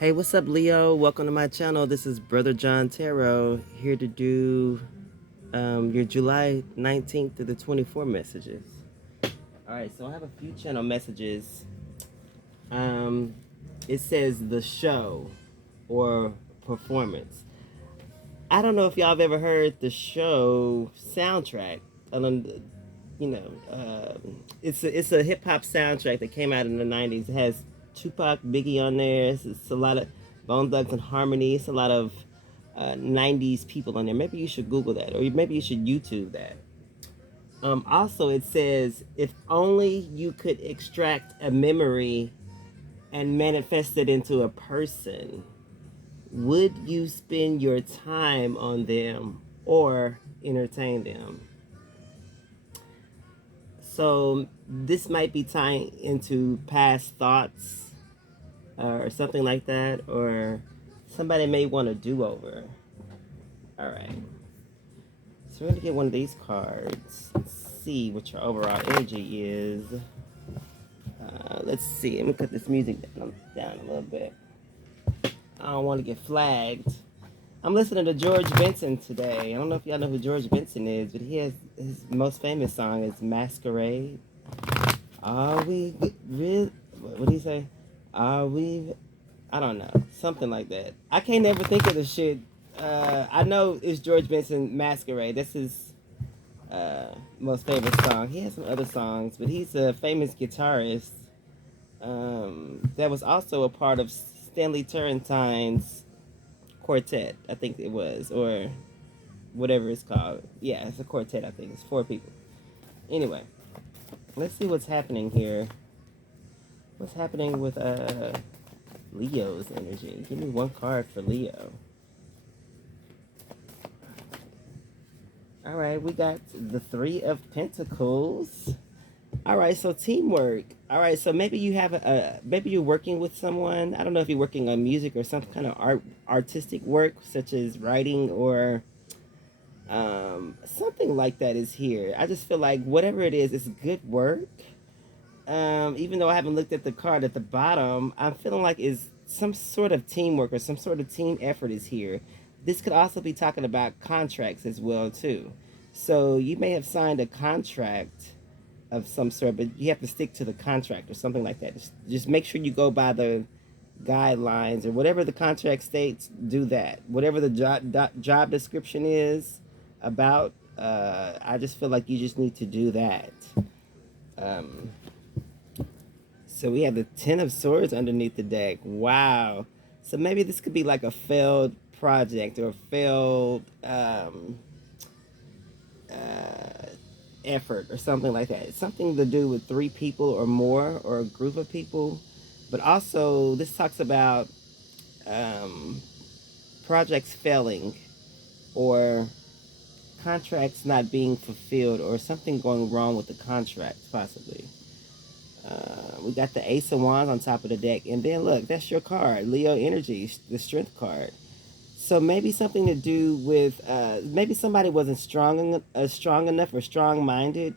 Hey, what's up, Leo? Welcome to my channel. This is Brother John Tarot here to do your July 19th to the 24th messages. All right, so I have a few channel messages. Um, it says the show or performance. I don't know if y'all have ever heard the show soundtrack. I don't, it's a hip hop soundtrack that came out in the '90s. It has Tupac, Biggie on there. It's a lot of Bone Thugs and Harmony. It's a lot of '90s people on there. Maybe you should Google that, or maybe you should YouTube that. Also, it says if only you could extract a memory and manifest it into a person, would you spend your time on them or entertain them? So this might be tying into past thoughts or something like that, or somebody may want a do-over. All right. So we're going to get one of these cards. Let's see what your overall energy is. Let's see. Let me cut this music down a little bit. I don't want to get flagged. I'm listening to George Benson today. I don't know if y'all know who George Benson is, but he has his most famous song is Masquerade. Are we real? What do you say? Are we? I don't know. Something like that. I can't never think of the shit. I know it's George Benson Masquerade. That's his most famous song. He has some other songs, but he's a famous guitarist that was also a part of Stanley Turrentine's quartet, I think it was, or whatever it's called. Yeah, it's a quartet, I think. It's 4 people. Anyway, let's see what's happening here. What's happening with Leo's energy? Give me one card for Leo. All right, we got the 3 of Pentacles. All right, so teamwork. All right, so maybe you have maybe you're working with someone. I don't know if you're working on music or some kind of artistic work, such as writing or something like that is here. I just feel like whatever it is, it's good work. Even though I haven't looked at the card at the bottom, I'm feeling like is some sort of teamwork or some sort of team effort is here. This could also be talking about contracts as well too. So you may have signed a contract of some sort, but you have to stick to the contract or something like that. Just make sure you go by the guidelines or whatever the contract states. Do that. Whatever the job description is about, I just feel like you just need to do that. So we have the 10 of Swords underneath the deck. Wow. So maybe this could be like a failed project or failed effort or something like that. It's something to do with 3 people or more or a group of people. But also, this talks about projects failing or contracts not being fulfilled or something going wrong with the contract, possibly. We got the Ace of Wands on top of the deck. And then look, that's your card, Leo Energy, the Strength card. So maybe something to do with, maybe somebody wasn't strong enough or strong-minded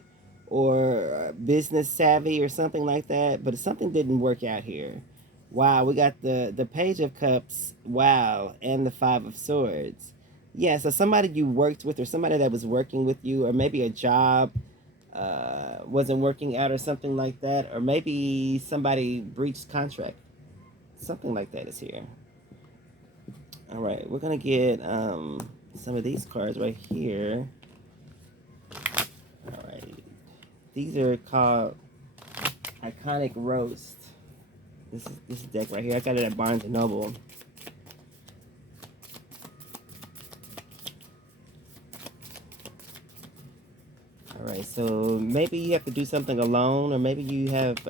or business savvy or something like that. But something didn't work out here. Wow, we got the Page of Cups, wow, and the 5 of Swords. Yeah, so somebody you worked with or somebody that was working with you or maybe a job wasn't working out or something like that, or maybe somebody breached contract. Something like that is here. All right, we're gonna get some of these cards right here. All right, these are called Iconic Roast. This deck right here. I got it at Barnes and Noble. All right, so maybe you have to do something alone, or maybe you have,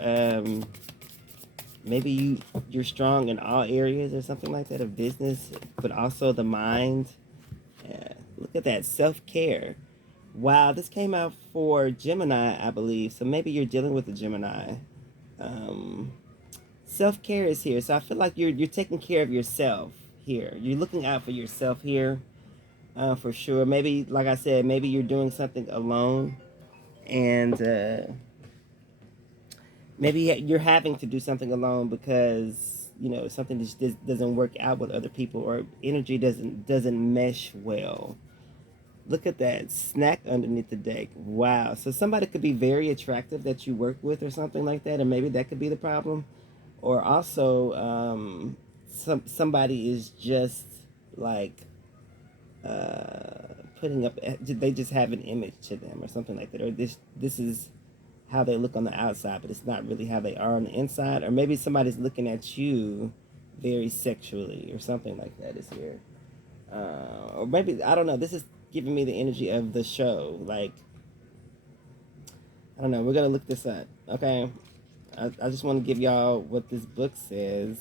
maybe you're strong in all areas or something like that of business, but also the mind. Look at that, self-care. Wow, this came out for Gemini, I believe. So maybe you're dealing with a Gemini. Self-care is here, so I feel like you're taking care of yourself here. You're looking out for yourself here, for sure. Maybe, like I said, maybe you're doing something alone, and maybe you're having to do something alone because something just doesn't work out with other people, or energy doesn't mesh well. Look at that snack underneath the deck. Wow. So somebody could be very attractive that you work with or something like that, and maybe that could be the problem. Or also, somebody is just like putting up. They just have an image to them or something like that. Or this is how they look on the outside, but it's not really how they are on the inside. Or maybe somebody's looking at you very sexually or something like that is here. Or maybe, I don't know. This is giving me the energy of the show. Like, I don't know. We're going to look this up. Okay. I just want to give y'all what this book says.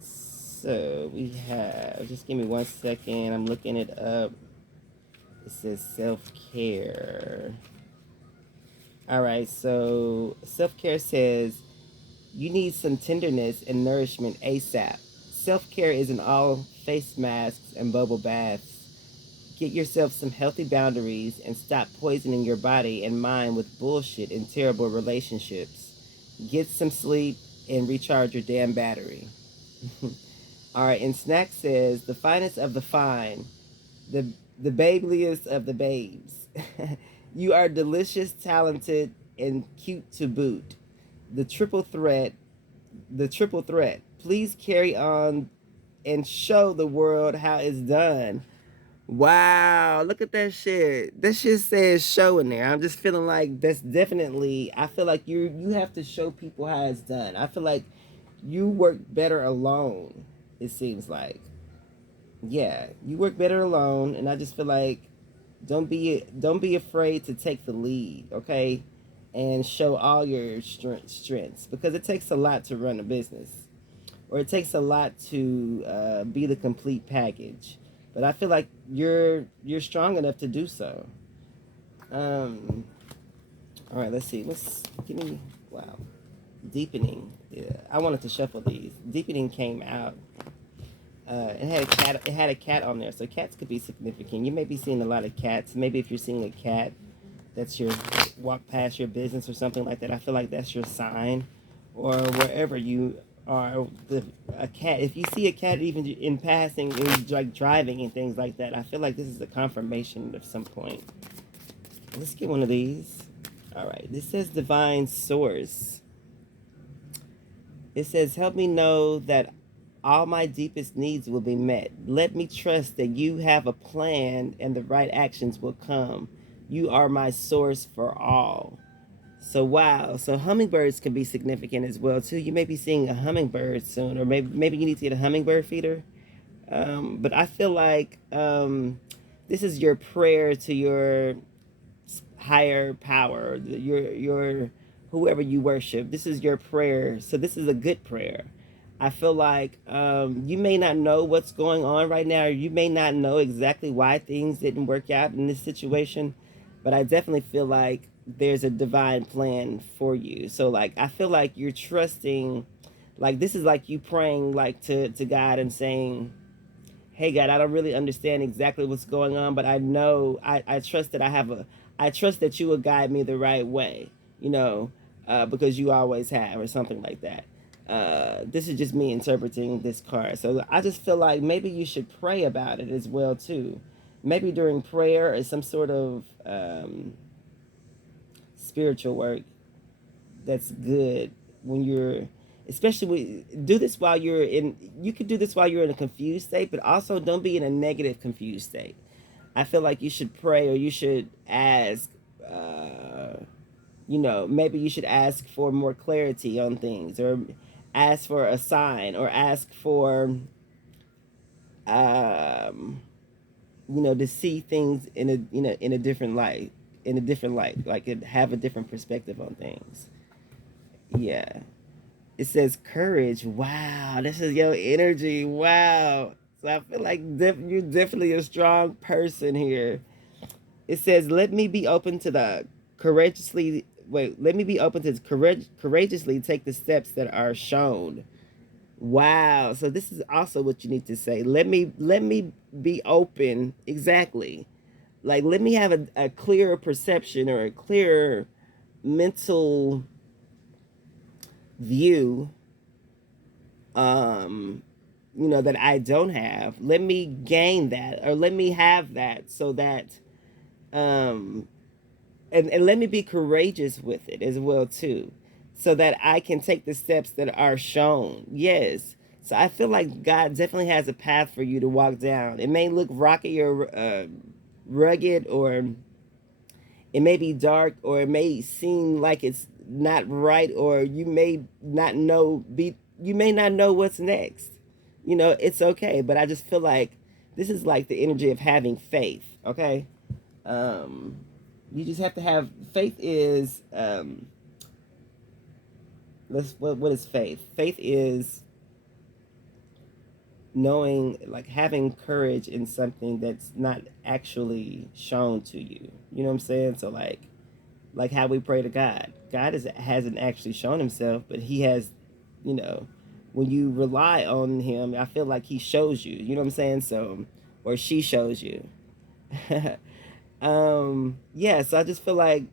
So we have, just give me 1 second. I'm looking it up. It says self-care. All right. So self-care says you need some tenderness and nourishment ASAP. Self-care isn't all face masks and bubble baths. Get yourself some healthy boundaries and stop poisoning your body and mind with bullshit and terrible relationships. Get some sleep and recharge your damn battery. All right, and Snack says, the finest of the fine, the the babeliest of the babes. You are delicious, talented, and cute to boot. The triple threat, the triple threat. Please carry on and show the world how it's done. Wow, look at that shit. That shit says show in there. I'm just feeling like that's definitely, I feel like you have to show people how it's done. I feel like you work better alone, it seems like. Yeah, you work better alone, and I just feel like don't be afraid to take the lead, okay? And show all your strengths, because it takes a lot to run a business, or it takes a lot to be the complete package. But I feel like you're strong enough to do so. Um, all right, let's see. Let's give me wow, deepening. Yeah, I wanted to shuffle these. Deepening came out. It had a cat. It had a cat on there, so cats could be significant. You may be seeing a lot of cats. Maybe if you're seeing a cat, that's your walk past your business or something like that. I feel like that's your sign, or wherever you are. A cat. If you see a cat even in passing, like driving and things like that, I feel like this is a confirmation of some point. Let's get one of these. All right. This says divine source. It says, help me know that all my deepest needs will be met. Let me trust that you have a plan and the right actions will come. You are my source for all. So wow. So hummingbirds can be significant as well too. You may be seeing a hummingbird soon, or maybe you need to get a hummingbird feeder. But I feel like this is your prayer to your higher power, your whoever you worship. This is your prayer. So this is a good prayer. I feel like you may not know what's going on right now. Or you may not know exactly why things didn't work out in this situation, but I definitely feel like there's a divine plan for you. So like I feel like you're trusting, like this is like you praying like to God and saying, hey God, I don't really understand exactly what's going on, but I know I trust that I trust that you will guide me the right way, because you always have, or something like that. This is just me interpreting this card. So I just feel like maybe you should pray about it as well too. Maybe during prayer or some sort of spiritual work that's good when you're, especially do this while you're in, you could do this while you're in a confused state, but also don't be in a negative confused state. I feel like you should pray, or you should ask, maybe you should ask for more clarity on things, or ask for a sign, or ask for, um, to see things in a different light, like it have a different perspective on things. Yeah. It says courage. Wow, this is your energy. Wow. So I feel like you're definitely a strong person here. It says, let me be open to the courageously, wait, let me be open to courageously take the steps that are shown. Wow. So this is also what you need to say. Let me be open. Exactly. Like, let me have a clearer perception, or a clearer mental view, um, that I don't have. Let me gain that, or let me have that, so that, um, and let me be courageous with it as well too, so that I can take the steps that are shown. Yes. So I feel like God definitely has a path for you to walk down. It may look rocky or rugged, or it may be dark, or it may seem like it's not right, or you may not know what's next. It's okay, but I just feel like this is like the energy of having faith. Okay. um you just have to have faith. Is let's what is faith? Faith is knowing, like, having courage in something that's not actually shown to you. You know what I'm saying? So like how we pray to God. Hasn't actually shown himself, but he has, you know, when you rely on him, I feel like he shows you. You know what I'm saying? So, or she shows you. Yeah, so I just feel like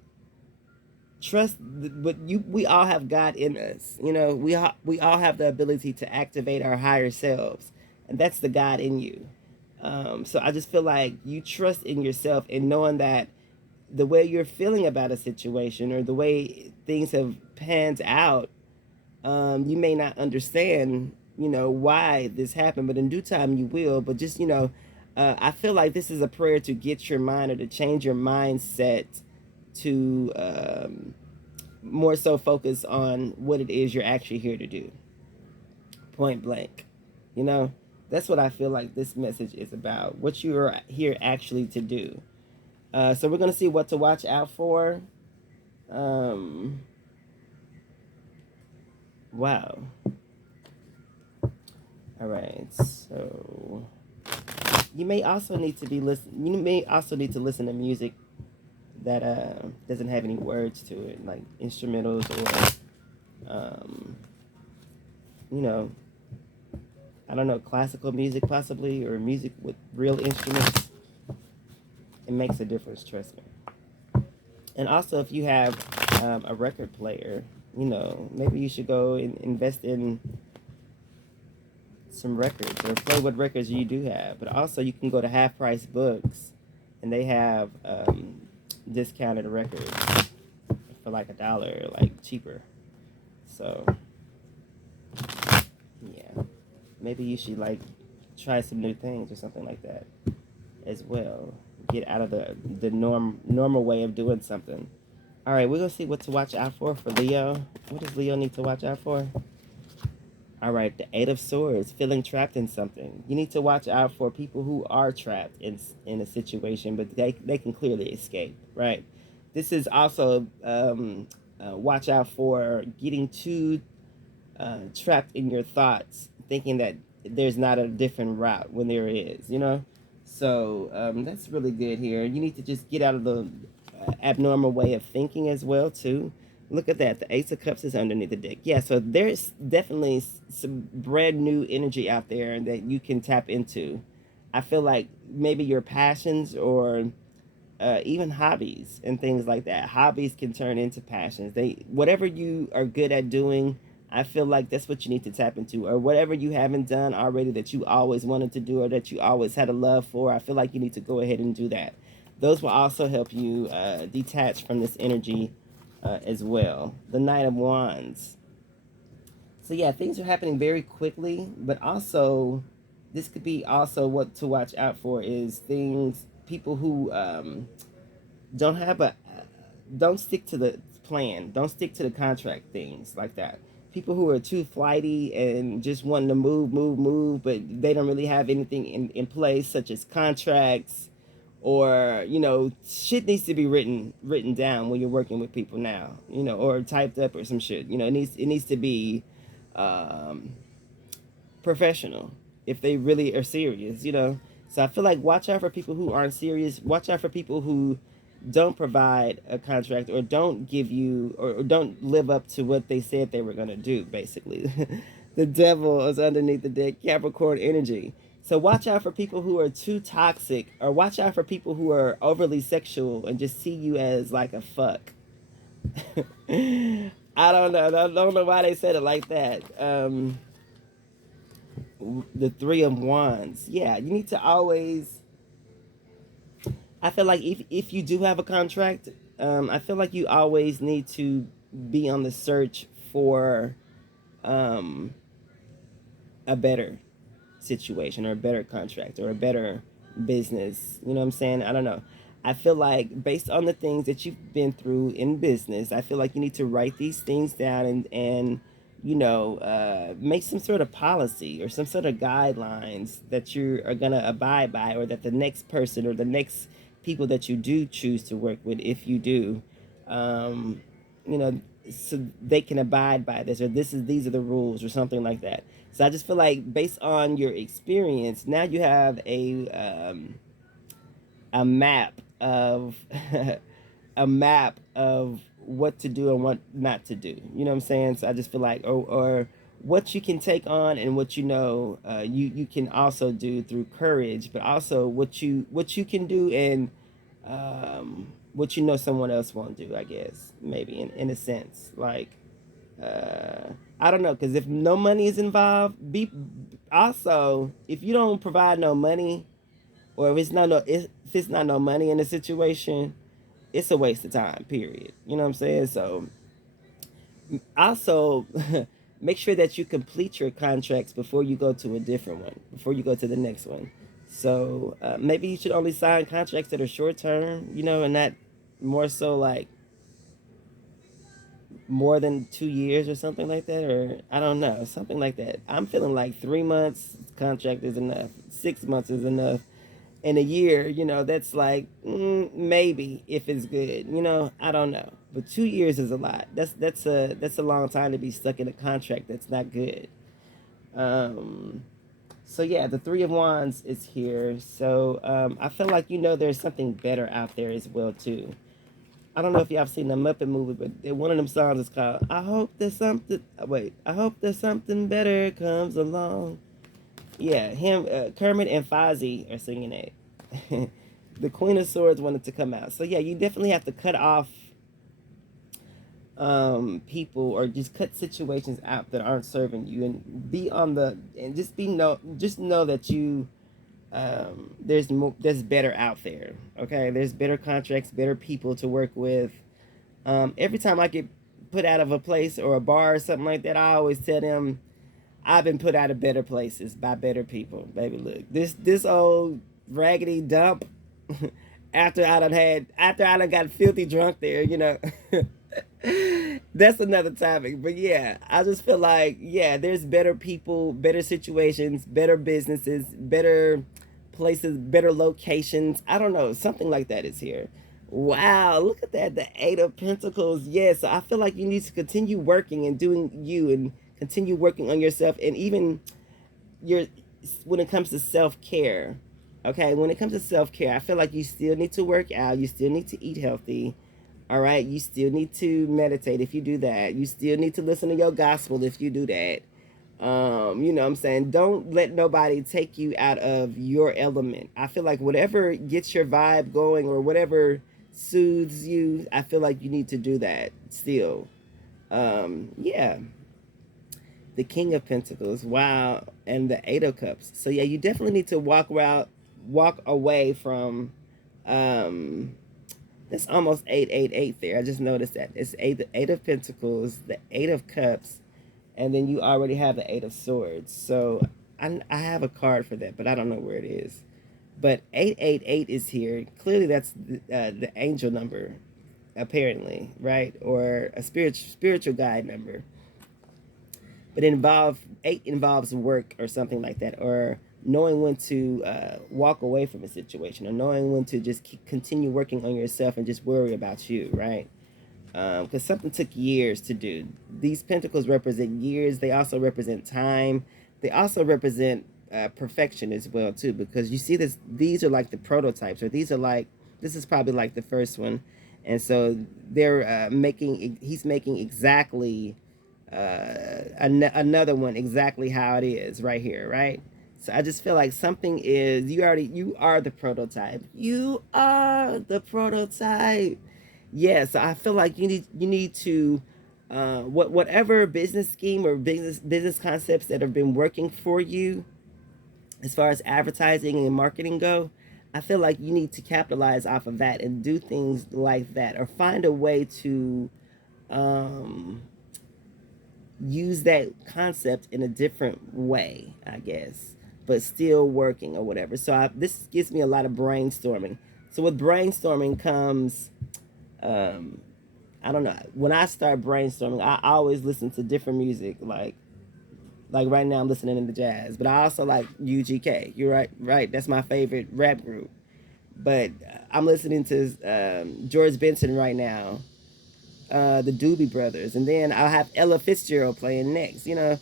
trust, but we all have God in us. We all have the ability to activate our higher selves, and that's the God in you. So I just feel like you trust in yourself, and knowing that the way you're feeling about a situation, or the way things have panned out, you may not understand, why this happened, but in due time you will. But just, I feel like this is a prayer to get your mind, or to change your mindset, to more so focus on what it is you're actually here to do. Point blank. You know, that's what I feel like this message is about. What you are here actually to do. So we're gonna see what to watch out for. Um, wow. All right. So you may also need to be listen. You may also need to listen to music that doesn't have any words to it, like instrumentals, or you know, I don't know, classical music possibly, or music with real instruments. It makes a difference, trust me. And also, if you have a record player, maybe you should go and invest in some records, or play what records you do have. But also, you can go to Half Price Books, and they have discounted records for like $1, like cheaper. So, yeah, maybe you should like try some new things or something like that as well. Get out of the normal way of doing something. All right, we're gonna see what to watch out for Leo. What does Leo need to watch out for? All right, the Eight of Swords, feeling trapped in something. You need to watch out for people who are trapped in a situation, but they can clearly escape, right? This is also watch out for getting too trapped in your thoughts, thinking that there's not a different route when there is, So that's really good here. You need to just get out of the abnormal way of thinking as well, too. Look at that. The Ace of Cups is underneath the deck. Yeah, so there's definitely some brand new energy out there that you can tap into. I feel like maybe your passions, or even hobbies and things like that. Hobbies can turn into passions. Whatever you are good at doing, I feel like that's what you need to tap into, or whatever you haven't done already that you always wanted to do, or that you always had a love for. I feel like you need to go ahead and do that. Those will also help you detach from this energy as well. The Knight of Wands. So yeah, things are happening very quickly, but also this could be also what to watch out for is people who don't have a don't stick to the plan, don't stick to the contract, things like that. People who are too flighty and just wanting to move, but they don't really have anything in place, such as contracts, or shit needs to be written down when you're working with people now, or typed up or some shit. It needs to be um, professional if they really are serious. So I feel like watch out for people who aren't serious. Watch out for people who don't provide a contract, or don't give you, or don't live up to what they said they were going to do, basically. The devil is underneath the deck, Capricorn energy. So watch out for people who are too toxic, or watch out for people who are overly sexual and just see you as like a fuck. I don't know. I don't know why they said it like that. The Three of Wands. Yeah, you need to always. I feel like if you do have a contract, I feel like you always need to be on the search for um, a better situation or a better contract or a better business. You know what I'm saying? I don't know. I feel like based on the things that you've been through in business, I feel like you need to write these things down and make some sort of policy or some sort of guidelines that you are gonna abide by, or that the next person or the next people that you do choose to work with, if you do, um, you know, so they can abide by this, or these are the rules or something like that. So I just feel like based on your experience, now you have a map of a map of what to do and what not to do. You know what I'm saying? So I just feel like, or what you can take on and what you can also do through courage, but also what you can do and what someone else won't do. I guess maybe in a sense, like I don't know, because if no money is involved, be also if you don't provide no money, or if it's not no money in the situation, it's a waste of time. Period. You know what I'm saying? So also make sure that you complete your contracts before you go to a different one, before you go to the next one. So maybe you should only sign contracts that are short term, and not more so like more than 2 years or something like that, or I don't know, something like that. I'm feeling like 3 months contract is enough, 6 months is enough, and a year, that's like maybe if it's good, I don't know. But 2 years is a lot. That's a long time to be stuck in a contract that's not good. Um, so yeah, the Three of Wands is here. So I feel like there's something better out there as well too. I don't know if y'all seen the Muppet movie, but one of them songs is called "I hope there's something." Wait, I hope there's something better comes along. Yeah, him, Kermit, and Fozzie are singing it. The Queen of Swords wanted to come out, so yeah, you definitely have to cut off people, or just cut situations out that aren't serving you, and be on the and just know that there's better out there. Okay, there's better contracts, better people to work with. Every time I get put out of a place or a bar or something like that, I always tell them I've been put out of better places by better people. Baby, look, this old raggedy dump. After I done got filthy drunk there, that's another topic. But yeah, I just feel like, yeah, there's better people, better situations, better businesses, better places, better locations. I don't know, something like that is here. Wow, look at that, the Eight of Pentacles. Yeah, so I feel like you need to continue working and doing you, and continue working on yourself, and even your when it comes to self-care. Okay, when it comes to self-care, I feel like you still need to work out, you still need to eat healthy. All right, you still need to meditate if you do that. You still need to listen to your gospel if you do that. You know what I'm saying? Don't let nobody take you out of your element. I feel like whatever gets your vibe going, or whatever soothes you, I feel like you need to do that still. Yeah. The King of Pentacles, wow, and the Eight of Cups. So yeah, you definitely need to walk away from that's almost 888 there. I just noticed that. It's eight of Pentacles, the Eight of Cups, and then you already have the Eight of Swords. So I have a card for that, but I don't know where it is. But 888 is here. Clearly, that's the angel number, apparently, right? Or a spiritual guide number. But eight involves work or something like that, or knowing when to walk away from a situation, or knowing when to just continue working on yourself and just worry about you, right? Because something took years to do. These pentacles represent years. They also represent time. They also represent perfection as well too, because you see this. These are like the prototypes, or this is probably like the first one, and so they're he's making exactly another one exactly how it is right here, right? So I just feel like something is you are the prototype. You are the prototype. Yeah, so I feel like you need to whatever business scheme or business concepts that have been working for you as far as advertising and marketing go. I feel like you need to capitalize off of that and do things like that, or find a way to um, use that concept in a different way, I guess, but still working or whatever. So this gives me a lot of brainstorming. So with brainstorming comes, um, I don't know. When I start brainstorming, I always listen to different music. Like right now, I'm listening to jazz, but I also like UGK. You're right, right. That's my favorite rap group. But I'm listening to George Benson right now, the Doobie Brothers, and then I'll have Ella Fitzgerald playing next. I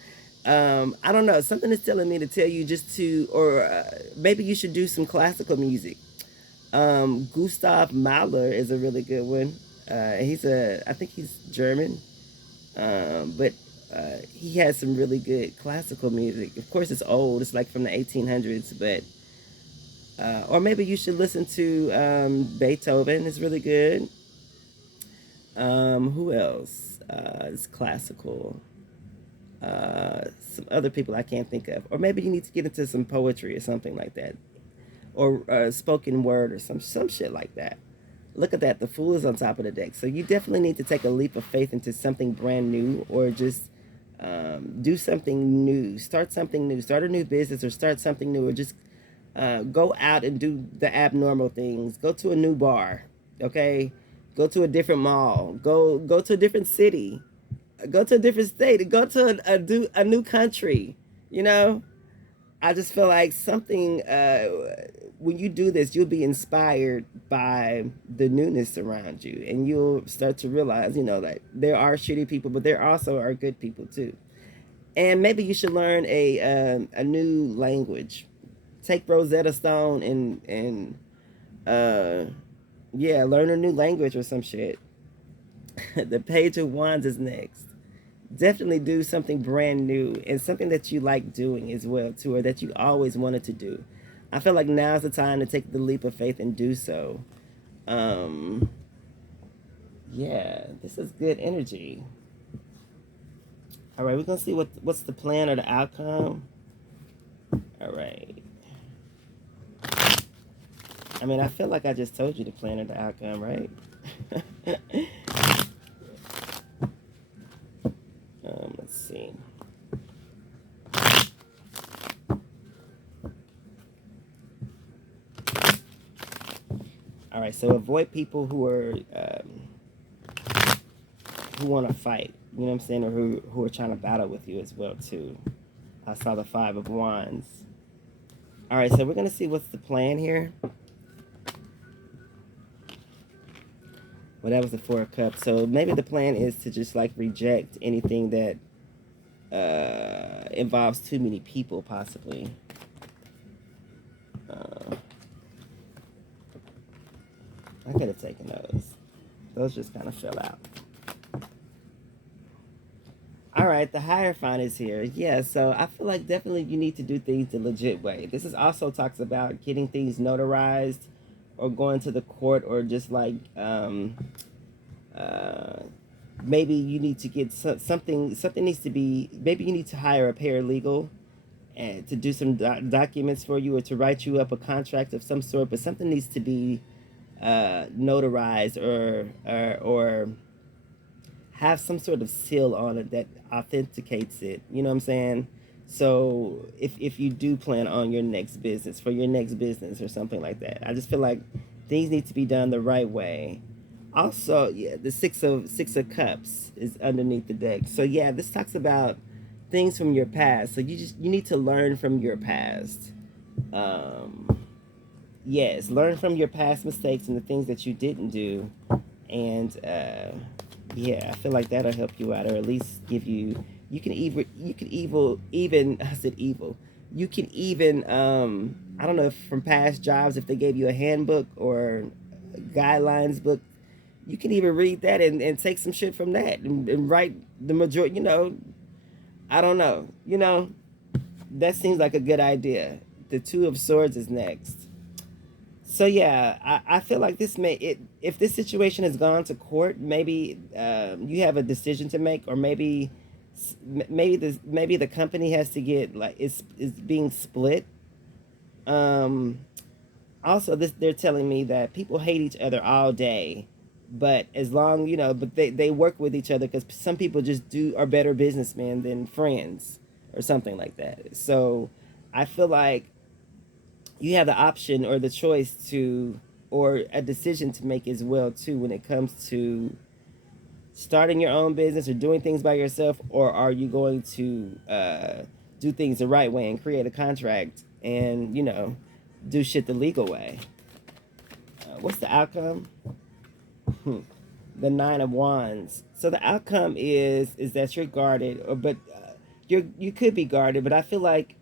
don't know. Something is telling me to tell you just to, or maybe you should do some classical music. Gustav Mahler is a really good one. I think he's German, but he has some really good classical music. Of course, it's old. It's like from the 1800s, but or maybe you should listen to Beethoven. It's really good. Who else? It's classical. Some other people I can't think of. Or maybe you need to get into some poetry or something like that, or spoken word or some shit like that. Look at that. The fool is on top of the deck. So you definitely need to take a leap of faith into something brand new, or just do something new. Start something new. Start a new business, or start something new, or just go out and do the abnormal things. Go to a new bar. Okay. Go to a different mall. Go to a different city. Go to a different state. Go to a new country. You know, I just feel like something, when you do this, you'll be inspired by the newness around you, and you'll start to realize, that there are shitty people, but there also are good people too. And maybe you should learn a new language. Take Rosetta Stone and yeah, learn a new language or some shit. The Page of Wands is next. Definitely do something brand new and something that you like doing as well too, or that you always wanted to do. I feel like now's the time to take the leap of faith and do so. um yeah, this is good energy. All right, we're gonna see what's the plan or the outcome. All right. I mean, I feel like I just told you the plan or the outcome, right? Let's see. All right, so avoid people who want to fight. You know what I'm saying, or who are trying to battle with you as well too. I saw the Five of Wands. All right, so we're gonna see what's the plan here. Well, that was the Four of Cups. So maybe the plan is to just like reject anything that involves too many people, possibly. I could have taken those. Those just kind of fell out. All right, the Hierophant is here. Yeah, so I feel like definitely you need to do things the legit way. This is also talks about getting things notarized, or going to the court, or just like uh, maybe you need to get something. Something needs to be. Maybe you need to hire a paralegal and to do some documents for you, or to write you up a contract of some sort. But something needs to be notarized, or have some sort of seal on it that authenticates it. You know what I'm saying? So if you do plan on your next business, for your next business or something like that, I just feel like things need to be done the right way. Also, yeah, the six of cups is underneath the deck. So yeah, this talks about things from your past. So you need to learn from your past. Yes, learn from your past mistakes and the things that you didn't do, and yeah, I feel like that'll help you out, or at least give you. You can even I said evil. You can even I don't know if from past jobs, if they gave you a handbook or a guidelines book, you can even read that and take some shit from that, and write the majority. I don't know. That seems like a good idea. The Two of Swords is next. So yeah, I feel like this may it if this situation has gone to court, maybe you have a decision to make, or maybe the company has to get like is being split. Um, Also, this they're telling me that people hate each other all day, but as long but they work with each other because some people just do are better businessmen than friends or something like that. So I feel like you have the option or the choice to or a decision to make as well too when it comes to starting your own business or doing things by yourself, or are you going to do things the right way and create a contract and do shit the legal way. What's the outcome? The Nine of Wands. So the outcome is that you're guarded, or but you could be guarded, but I feel like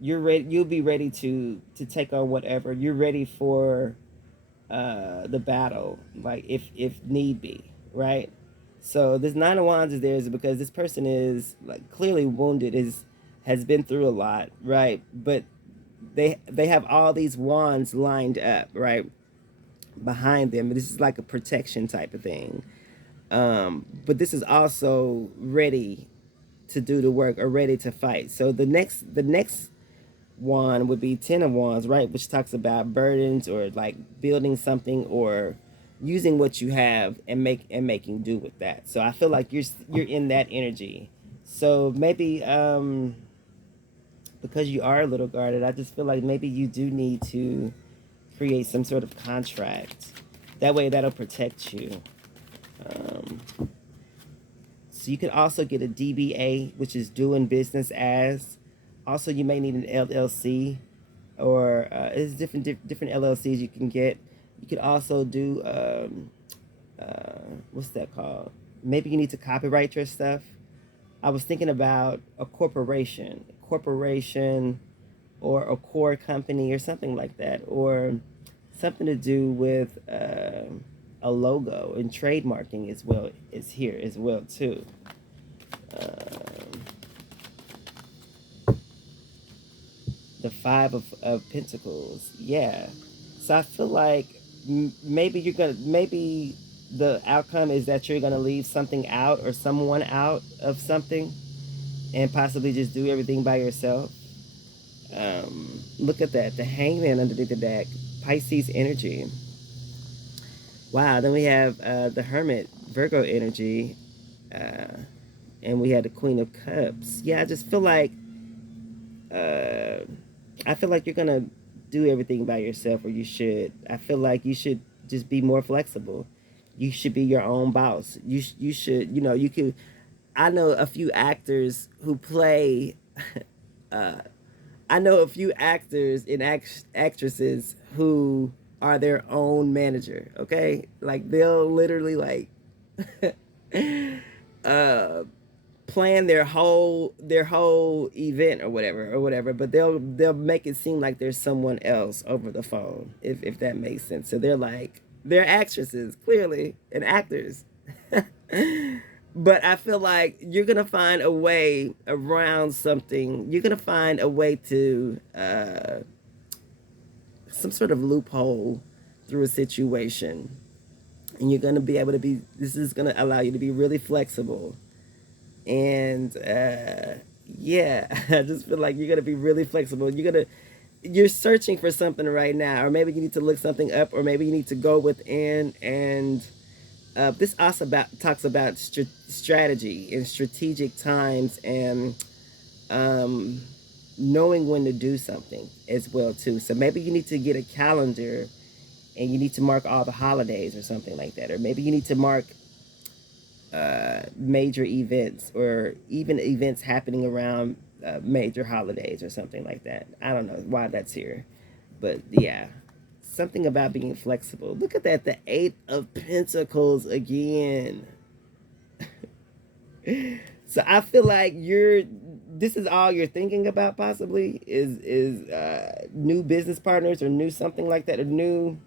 you're ready. You'll be ready to take on whatever. You're ready for the battle, like if need be, right? So this Nine of Wands is there is because this person is like clearly wounded, is has been through a lot, right? But they have all these wands lined up, right, behind them. This is like a protection type of thing. But this is also ready to do the work or ready to fight. So the next wand would be Ten of Wands, right, which talks about burdens or like building something or using what you have and making do with that. So I feel like you're in that energy. So maybe because you are a little guarded, I just feel like maybe you do need to create some sort of contract. That way, that'll protect you. Um, so you could also get a DBA, which is doing business as. Also, you may need an LLC, or there's different LLCs you can get. You could also do what's that called? Maybe you need to copyright your stuff. I was thinking about a corporation, or a core company or something like that, or something to do with a logo and trademarking as well is here as well too. Um, the Five of Pentacles, yeah. So I feel like maybe the outcome is that you're gonna leave something out or someone out of something and possibly just do everything by yourself. Look at that, the Hangman underneath the deck, Pisces energy. Wow, then we have the Hermit, Virgo energy, uh, and we had the Queen of Cups. Yeah, uh, I feel like you're gonna do everything by yourself, or you should. I feel like you should just be more flexible. You should be your own boss. You should, you could. I know a few actors who play. uh, I know a few actors and actresses who are their own manager. Okay, like they'll literally like uh, plan their whole event or whatever, but they'll make it seem like there's someone else over the phone, if that makes sense. So they're actresses clearly and actors. But I feel like you're gonna find a way around something. You're gonna find a way to some sort of loophole through a situation, and you're gonna be able to be. This is gonna allow you to be really flexible, and yeah, I just feel like you're gonna be really flexible. You're searching for something right now, or maybe you need to look something up, or maybe you need to go within and this also talks about strategy and strategic times, and um, knowing when to do something as well too. So maybe you need to get a calendar and you need to mark all the holidays or something like that, or maybe you need to mark major events or even events happening around major holidays or something like that. I don't know why that's here, but yeah, something about being flexible. Look at that, the Eight of Pentacles again. So I feel like this is all you're thinking about possibly is new business partners or new something like that, or new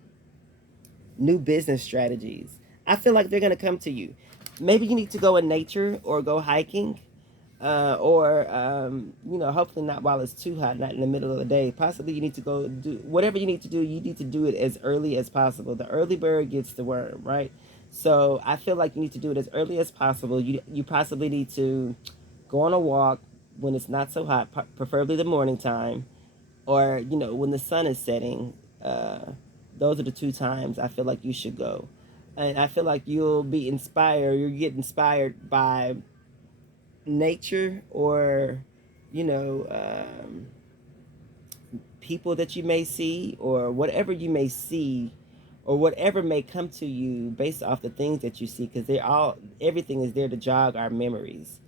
business strategies. I feel like they're gonna come to you. Maybe you need to go in nature or go hiking. or hopefully not while it's too hot, not in the middle of the day. Possibly you need to go do whatever you need to do. You need to do it as early as possible. The early bird gets the worm, right? So I feel like you need to do it as early as possible. You possibly need to go on a walk when it's not so hot, preferably the morning time, or when the sun is setting. Those are the two times I feel like you should go, and I feel like you'll be inspired. You get inspired by nature, or you know um, people that you may see, or whatever you may see, or whatever may come to you based off the things that you see, because everything is there to jog our memories.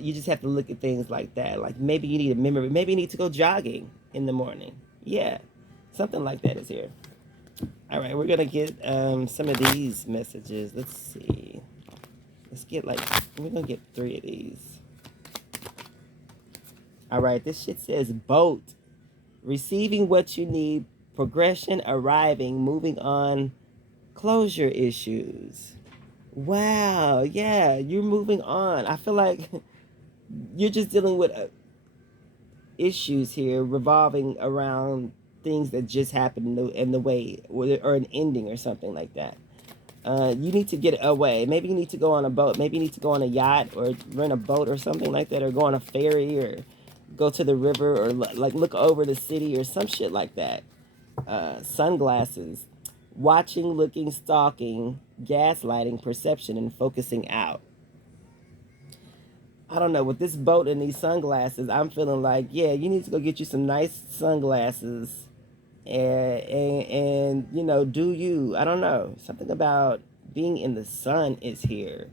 You just have to look at things like that, like maybe you need a memory, maybe you need to go jogging in the morning. Yeah, something like that is here. All right, we're gonna get some of these messages. Let's see. We're gonna get 3 of these. All right, this shit says boat. Receiving what you need, progression, arriving, moving on, closure issues. Wow, yeah, you're moving on. I feel like you're just dealing with issues here revolving around things that just happened in the way, or an ending or something like that. You need to get away. Maybe you need to go on a boat. Maybe you need to go on a yacht, or rent a boat or something like that, or go on a ferry, or go to the river, or like look over the city or some shit like that. Sunglasses, watching, looking, stalking, gaslighting, perception, and focusing out. I don't know, with this boat and these sunglasses, I'm feeling like, yeah, you need to go get you some nice sunglasses, and do you. I don't know, something about being in the sun is here,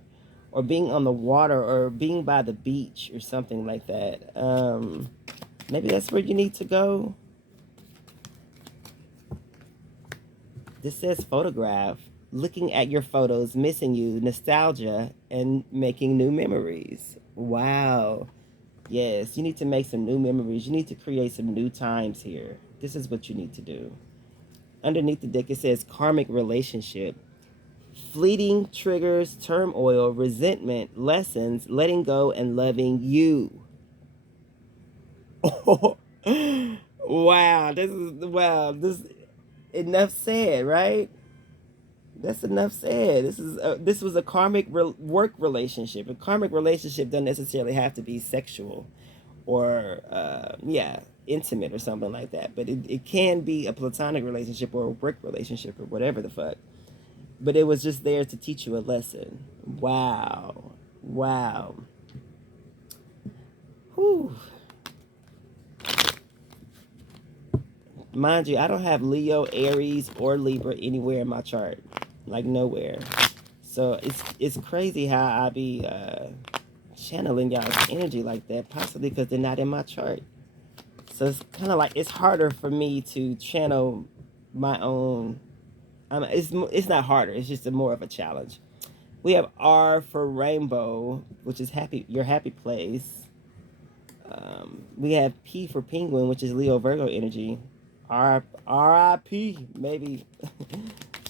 or being on the water, or being by the beach or something like that. Maybe that's where you need to go. This says photograph, looking at your photos, missing you, nostalgia, and making new memories. Wow. Yes, you need to make some new memories. You need to create some new times here. This is what you need to do. Underneath the deck, it says karmic relationship. Fleeting triggers, turmoil, resentment, lessons, letting go, and loving you. Wow, this enough said, right? That's enough said. This was a karmic work relationship. A karmic relationship doesn't necessarily have to be sexual, or intimate or something like that. But it can be a platonic relationship, or a work relationship, or whatever the fuck. But it was just there to teach you a lesson. Wow. Wow. Whew. Mind you, I don't have Leo, Aries, or Libra anywhere in my chart. Like nowhere. So it's crazy how I be channeling y'all's energy like that, possibly because they're not in my chart. So it's kind of like it's harder for me to channel my own. It's not harder. It's just more of a challenge. We have R for rainbow, which is your happy place. We have P for penguin, which is Leo Virgo energy. R.I.P. Maybe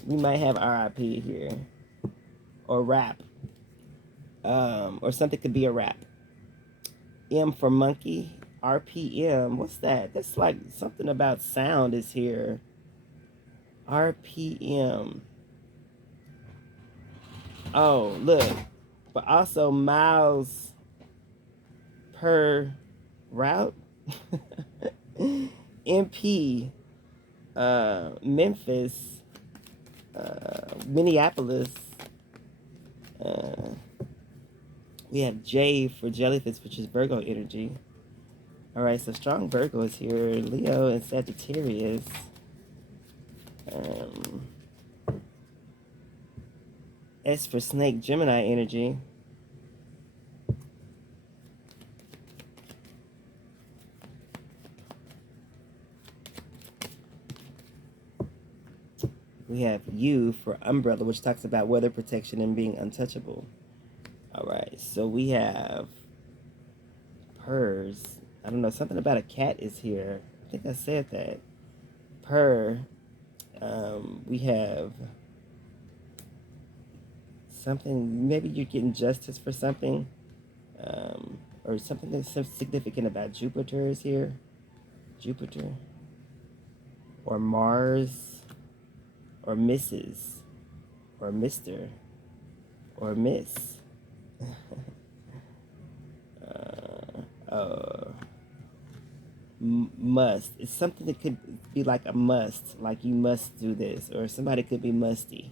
we might have R.I.P. here, or rap, or something could be a rap. M for monkey. RPM. What's that? That's like something about sound is here. RPM. Oh, look. But also miles per route. MP. Memphis. Minneapolis. We have J for jellyfish, which is Virgo energy. All right, so strong Virgo is here. Leo and Sagittarius. S for snake, Gemini energy. We have U for umbrella, which talks about weather protection and being untouchable. All right, so we have purrs. I don't know, something about a cat is here. I think I said that. Purr. We have something, maybe you're getting justice for something. or something that's so significant about Jupiter is here. Jupiter. Or Mars. Or Mrs. Or Mr. Or Miss. uh, must. It's something that could be like a must. Like you must do this. Or somebody could be musty.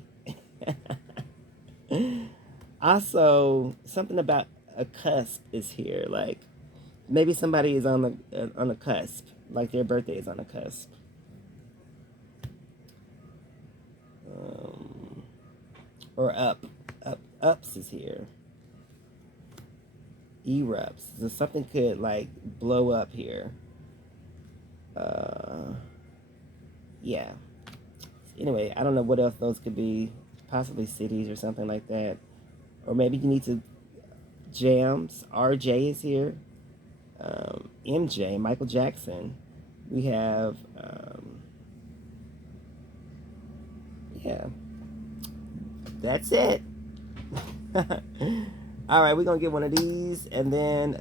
Also, something about a cusp is here. Like maybe somebody is on the cusp. Like their birthday is on the cusp. Or ups is here. Erupts. So something could like blow up here. Yeah. Anyway, I don't know what else those could be. Possibly cities or something like that. Or maybe you need to jams. RJ is here. MJ, Michael Jackson. We have, yeah, that's it. All right, we're going to get one of these, and then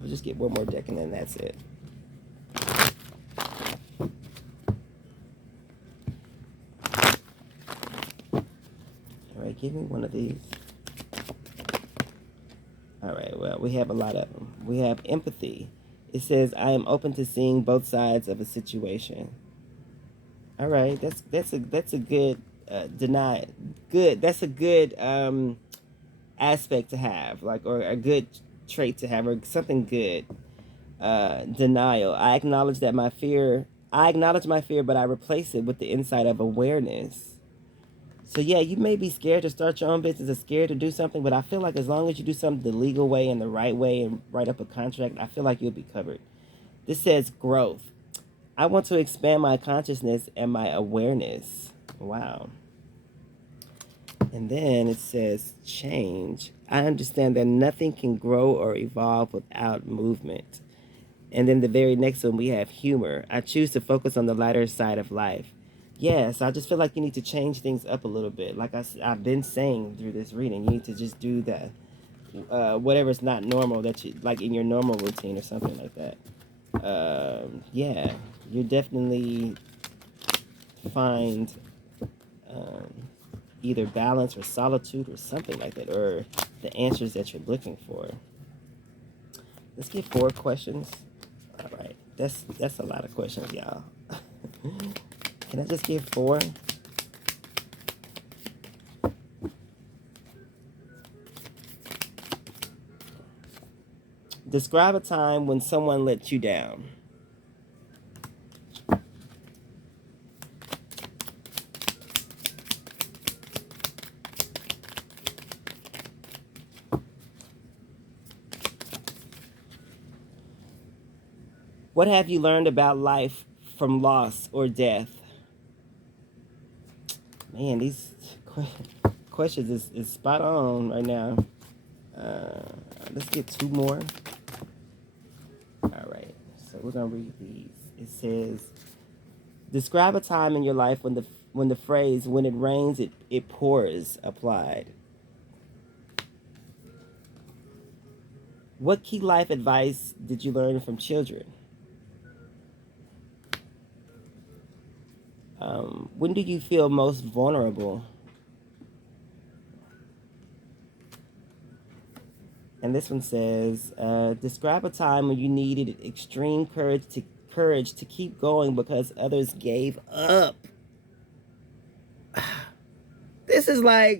we'll just get one more deck, and then that's it. All right, give me one of these. All right, well, we have a lot of them. We have empathy. It says, I am open to seeing both sides of a situation. All right, that's a good that's a good aspect to have, like, or a good trait to have, or something good. Denial. I acknowledge my fear, but I replace it with the insight of awareness. So yeah, you may be scared to start your own business or scared to do something, but I feel like as long as you do something the legal way and the right way and write up a contract, I feel like you'll be covered. This says growth. I want to expand my consciousness and my awareness. Wow. And then it says change. I understand that nothing can grow or evolve without movement. And then the very next one, we have humor. I choose to focus on the lighter side of life. Yes, I just feel like you need to change things up a little bit. Like I've been saying through this reading, you need to just do that. Whatever's not normal that you like in your normal routine or something like that. Yeah, you definitely find either balance or solitude or something like that, or the answers that you're looking for. Let's get 4 questions. All right, that's a lot of questions, y'all. Can I just get 4? Describe a time when someone let you down. What have you learned about life from loss or death? Man, these questions is spot on right now. Let's get 2 more. All right, so we're gonna read these. It says, describe a time in your life when the phrase "when it rains, it pours" applied. What key life advice did you learn from children? When do you feel most vulnerable? And this one says, describe a time when you needed extreme courage to keep going because others gave up. This is gonna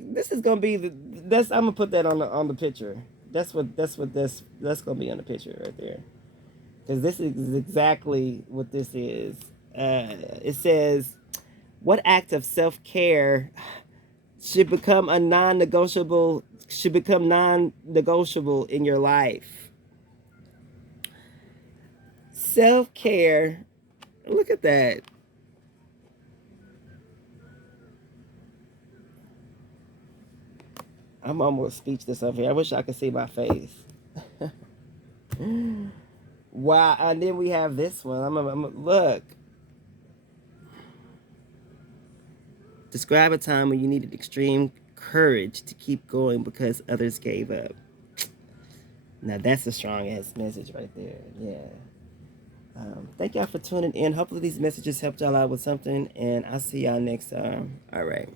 be I'm gonna put that on the picture. That's gonna be on the picture right there, because this is exactly what this is. It says, what act of self-care should become non-negotiable in your life? Self-care. Look at that. I'm almost speechless over here. I wish I could see my face. Wow. And then we have this one. Look. Describe a time when you needed extreme courage to keep going because others gave up. Now that's a strong ass message right there. Yeah. Thank y'all for tuning in. Hopefully these messages helped y'all out with something, and I'll see y'all next time. All right.